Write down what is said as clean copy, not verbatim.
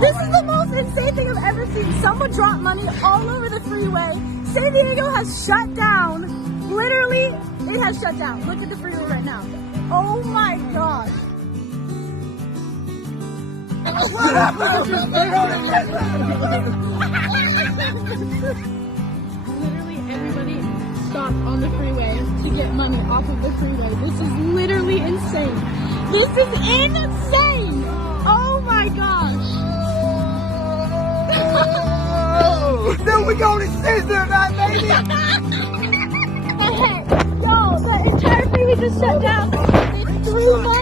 This is the most insane thing I've ever seen. Someone dropped money all over the freeway. San Diego has shut down. Literally, it has shut down. Look at the freeway right now. Oh my gosh. Literally everybody stopped on the freeway to get money off of the freeway. This is literally insane. This is insane. Oh my gosh. Then we go to scissor that baby. Yo, the entire freeway just shut down. It's 3 months.